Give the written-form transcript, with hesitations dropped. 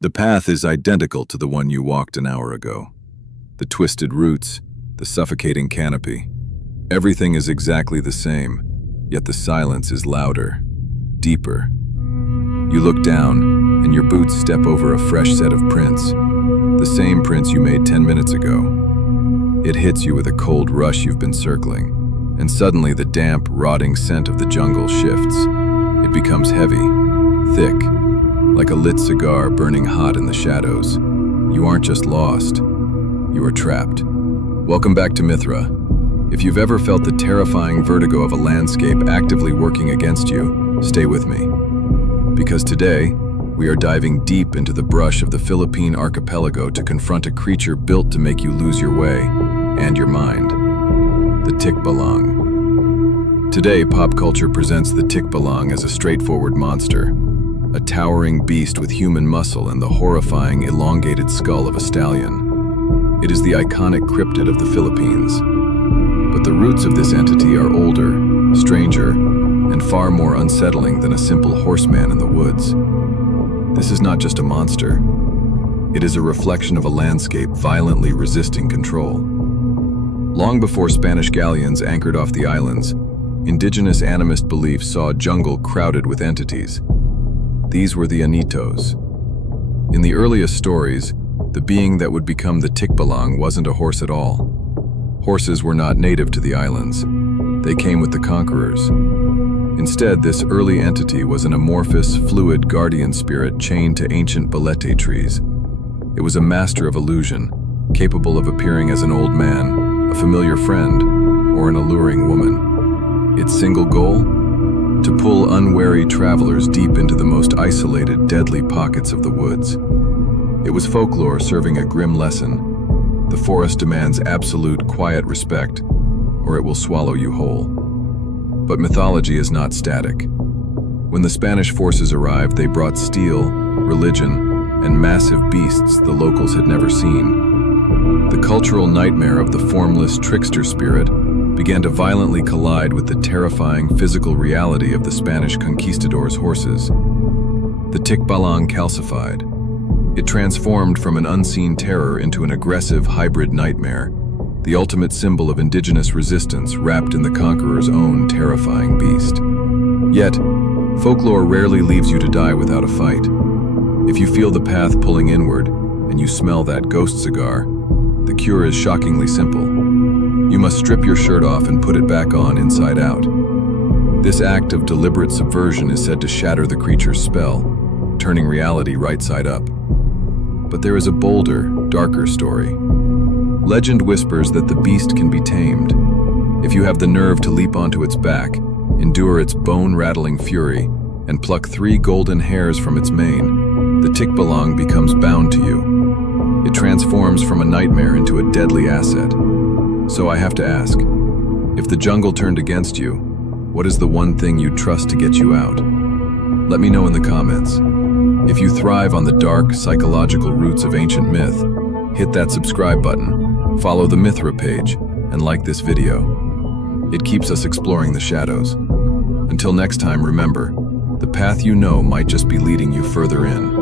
The path is identical to the one you walked an hour ago. The twisted roots, the suffocating canopy. Everything is exactly the same, yet the silence is louder, deeper. You look down, and your boots step over a fresh set of prints, the same prints you made 10 minutes ago. It hits you with a cold rush you've been circling, and suddenly the damp, rotting scent of the jungle shifts. It becomes heavy, thick, like a lit cigar burning hot in the shadows. You aren't just lost, you are trapped. Welcome back to Mythra. If you've ever felt the terrifying vertigo of a landscape actively working against you, stay with me. Because today, we are diving deep into the brush of the Philippine archipelago to confront a creature built to make you lose your way and your mind. The Tikbalang. Today, pop culture presents the Tikbalang as a straightforward monster, a towering beast with human muscle and the horrifying, elongated skull of a stallion. It is the iconic cryptid of the Philippines. But the roots of this entity are older, stranger, and far more unsettling than a simple horseman in the woods. This is not just a monster. It is a reflection of a landscape violently resisting control. Long before Spanish galleons anchored off the islands, indigenous animist beliefs saw a jungle crowded with entities. These were the Anitos. In the earliest stories, the being that would become the Tikbalang wasn't a horse at all. Horses were not native to the islands. They came with the conquerors. Instead, this early entity was an amorphous, fluid guardian spirit chained to ancient balete trees. It was a master of illusion, capable of appearing as an old man, a familiar friend, or an alluring woman. Its single goal? To pull unwary travelers deep into the most isolated, deadly pockets of the woods. It was folklore serving a grim lesson. The forest demands absolute, quiet respect, or it will swallow you whole. But mythology is not static. When the Spanish forces arrived, they brought steel, religion, and massive beasts the locals had never seen. The cultural nightmare of the formless trickster spirit began to violently collide with the terrifying physical reality of the Spanish conquistadors' horses. The Tikbalang calcified. It transformed from an unseen terror into an aggressive hybrid nightmare, the ultimate symbol of indigenous resistance wrapped in the conqueror's own terrifying beast. Yet, folklore rarely leaves you to die without a fight. If you feel the path pulling inward, and you smell that ghost cigar, the cure is shockingly simple. You must strip your shirt off and put it back on inside out. This act of deliberate subversion is said to shatter the creature's spell, turning reality right side up. But there is a bolder, darker story. Legend whispers that the beast can be tamed. If you have the nerve to leap onto its back, endure its bone-rattling fury, and pluck 3 golden hairs from its mane, the Tikbalang becomes bound to you. It transforms from a nightmare into a deadly asset. So I have to ask, if the jungle turned against you, what is the one thing you'd trust to get you out? Let me know in the comments. If you thrive on the dark, psychological roots of ancient myth, hit that subscribe button, follow the Mythra page, and like this video. It keeps us exploring the shadows. Until next time, remember, the path you know might just be leading you further in.